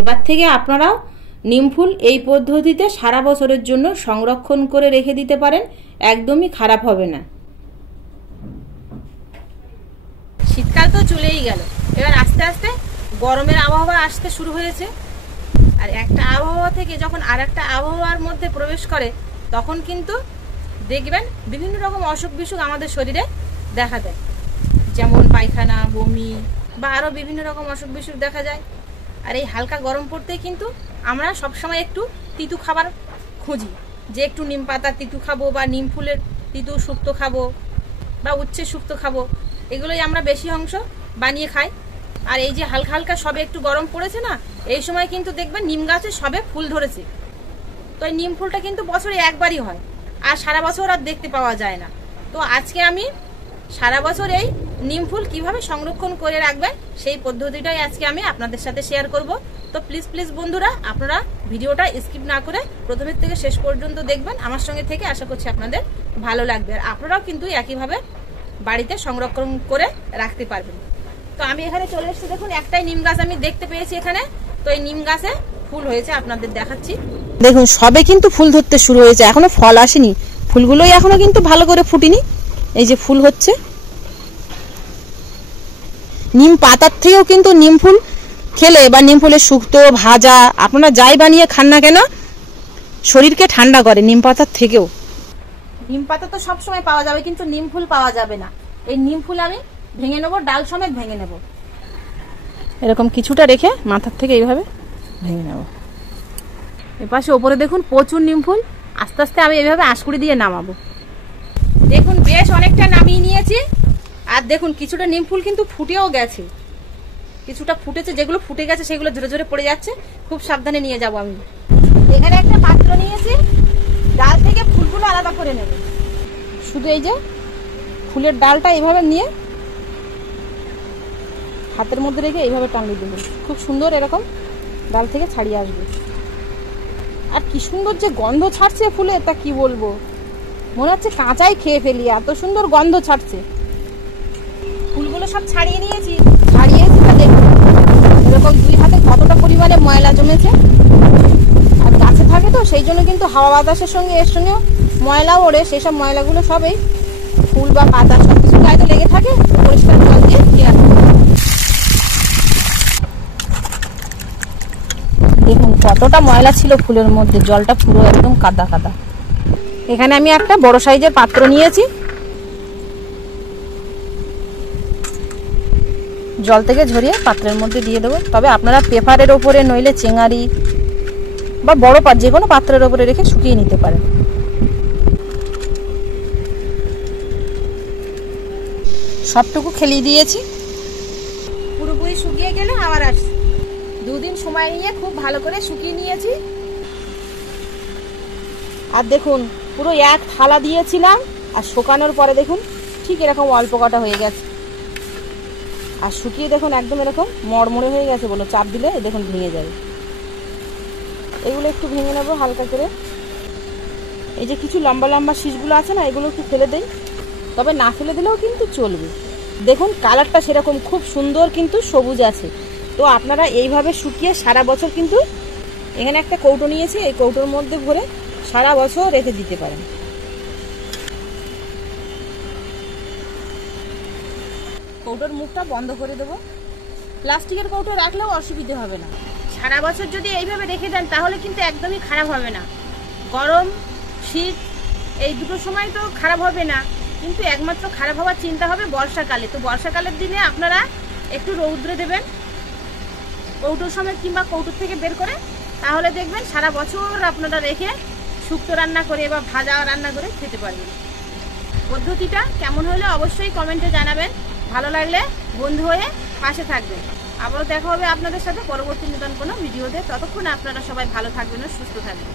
এবার থেকে আপনারাও নিমফুল এই পদ্ধতিতে সারা বছরের জন্য সংরক্ষণ করে রেখে দিতে পারেন, একদমই খারাপ হবে না। শীতকাল তো চলেই গেল, এবার আস্তে আস্তে গরমের আবহাওয়া আসতে শুরু হয়েছে। আর একটা আবহাওয়া থেকে যখন আর একটা আবহাওয়ার মধ্যে প্রবেশ করে তখন কিন্তু দেখবেন বিভিন্ন রকম অসুখ বিসুখ আমাদের শরীরে দেখা দেয়, যেমন পায়খানা, বমি বা আরও বিভিন্ন রকম অসুখ বিসুখ দেখা যায়। আর এই হালকা গরম পড়তেই কিন্তু আমরা সবসময় একটু তিতু খাবার খুঁজি, যে একটু নিম পাতার তিতু খাবো বা নিম ফুলের তিতু শুক্তো খাবো বা উচ্ছে শুক্তো খাবো, এগুলোই আমরা বেশি অংশ বানিয়ে খাই। আর এই যে হালকা হালকা সবে একটু গরম পড়েছে না, এই সময় কিন্তু দেখবেন নিম গাছে সবে ফুল ধরেছে। তো এই নিম ফুলটা কিন্তু বছরে একবারই হয়, আর সারা বছর আর দেখতে পাওয়া যায় না। তো আজকে আমি সারা বছর এই নিম ফুল কীভাবে সংরক্ষণ করে রাখবেন সেই পদ্ধতিটাই আজকে আমি আপনাদের সাথে শেয়ার করব। তো প্লিজ প্লিজ বন্ধুরা, আপনারা ভিডিওটা স্কিপ না করে প্রথমের থেকে শেষ পর্যন্ত দেখবেন, আমার সঙ্গে থেকে আশা করছি আপনাদের ভালো লাগবে। আর আপনারাও কিন্তু একইভাবে বাড়িতে সংরক্ষণ করে রাখতে পারবেন। তো আমি এখানে চলে এসেছি, দেখুন একটাই নিম গাছ আমি দেখতে পেয়েছি এখানে। তো এই নিম গাছে ফুল হয়েছে, আপনাদের দেখাচ্ছি। দেখুন সবে কিন্তু ফুল ধরতে শুরু হয়েছে, এখনো ফল আসেনি, ফুলগুলোই এখনো কিন্তু ভালো করে ফুটিনি। এই যে ফুল হচ্ছে, নিম পাতার থেকেও কিন্তু নিম ফুল খেলে বা নিম ফুলের শুক্তো, ভাজা, আপনারা যাই বানিয়ে খান না কেন শরীরকে ঠান্ডা করে নিম পাতার থেকেও। নিম পাতা তো সবসময় পাওয়া যাবে, কিন্তু নিম ফুল পাওয়া যাবে না। এই নিম ফুল আমি ভেঙে নেবো, ডাল সমেত ভেঙে নেব, এরকম কিছুটা রেখে মাথার থেকে এইভাবে ভেঙে নেব। এপাশে ওপরে দেখুন প্রচুর নিম ফুল, আস্তে আস্তে আমি এইভাবে আঁশকুড়ি দিয়ে নামাবো। দেখুন বেশ অনেকটা নামিয়ে নিয়েছি। আর দেখুন কিছুটা নিম ফুল কিন্তু ফুটেও গেছে, কিছুটা ফুটেছে, যেগুলো ফুটে গেছে সেগুলো ঝরে ঝরে পড়ে যাচ্ছে, খুব সাবধানে নিয়ে যাব আমি। এখানে একটা পাত্র নিয়েছি, ডাল থেকে ফুলগুলো আলাদা করে নেব। শুধু এই যে ফুলের ডালটা এইভাবে নিয়ে হাতের মধ্যে রেখে এইভাবে টানিয়ে দেবো, খুব সুন্দর এরকম ডাল থেকে ছাড়িয়ে আসবে। আর কি সুন্দর যে গন্ধ ছাড়ছে ফুলে, তা কি বলবো, মনে হচ্ছে কাঁচাই খেয়ে ফেলি, এত সুন্দর গন্ধ ছাড়ছে। ফুলগুলো সব ছাড়িয়ে নিয়েছি, দেখুন এরকম দুই হাতে কতটা পরিমাণে ময়লা জমেছে। আর গাছে থাকে তো সেই জন্য কিন্তু হাওয়া বাতাসের সঙ্গে এর সঙ্গেও ময়লা ওড়ে, সেই সব ময়লাগুলো সবই ফুল বা পাতা সব কিছু গায়ে লেগে থাকে, পরিষ্কার জল দিয়ে ধুয়ে আনতে হবে। দেখুন কতটা ময়লা ছিল ফুলের মধ্যে, জলটা পুরো একদম কাদা কাদা। এখানে আমি একটা বড় সাইজের পাত্র নিয়েছি, জল থেকে ঝরিয়ে পাত্রের মধ্যে দিয়ে দেবো। তবে আপনারা পেপারের ওপরে নইলে চেঙারি বা বড় যে কোনো পাত্রের ওপরে রেখে শুকিয়ে নিতে পারেন। সবটুকু খেলিয়ে দিয়েছি, পুরোপুরি শুকিয়ে গেলে আবার আসছি। দুদিন সময় নিয়ে খুব ভালো করে শুকিয়ে নিয়েছি। আর দেখুন পুরো এক থালা দিয়েছিলাম, আর শুকানোর পরে দেখুন ঠিক এরকম অল্প কটা হয়ে গেছে। আর শুকিয়ে দেখুন একদম এরকম মড়মড়ে হয়ে গেছে, বলো চাপ দিলে দেখুন ভেঙে যাবে। এগুলো একটু ভেঙে নেবো হালকা করে। এই যে কিছু লম্বা লম্বা শীষগুলো আছে না, এগুলো একটু ফেলে দেই, তবে না ফেলে দিলেও কিন্তু চলবে। দেখুন কালারটা সেরকম খুব সুন্দর কিন্তু সবুজ আছে। তো আপনারা এইভাবে শুকিয়ে সারা বছর কিন্তু, এখানে একটা কৌটো নিয়েছি, এই কৌটোর মধ্যে ভরে সারা বছর রেখে দিতে পারেন। কৌটোর মুখটা বন্ধ করে দেবো, প্লাস্টিকের কৌটো রাখলেও অসুবিধে হবে না। সারা বছর যদি এইভাবে রেখে দেন তাহলে কিন্তু একদমই খারাপ হবে না। গরম শীত এই দুটো সময় তো খারাপ হবে না, কিন্তু একমাত্র খারাপ হওয়ার চিন্তা হবে বর্ষাকালে। তো বর্ষাকালের দিনে আপনারা একটু রৌদ্রে দেবেন কৌটোর সময়, কিংবা কৌটোর থেকে বের করে, তাহলে দেখবেন সারা বছর আপনারা রেখে শুক্তো রান্না করে বা ভাজা রান্না করে খেতে পারবেন। পদ্ধতিটা কেমন হলে অবশ্যই কমেন্টে জানাবেন, ভালো লাগলে বন্ধু হয়ে পাশে থাকবেন। আবারও দেখা হবে আপনাদের সাথে পরবর্তী নতুন কোনো ভিডিওতে। ততক্ষণ আপনারা সবাই ভালো থাকবেন ও সুস্থ থাকবেন।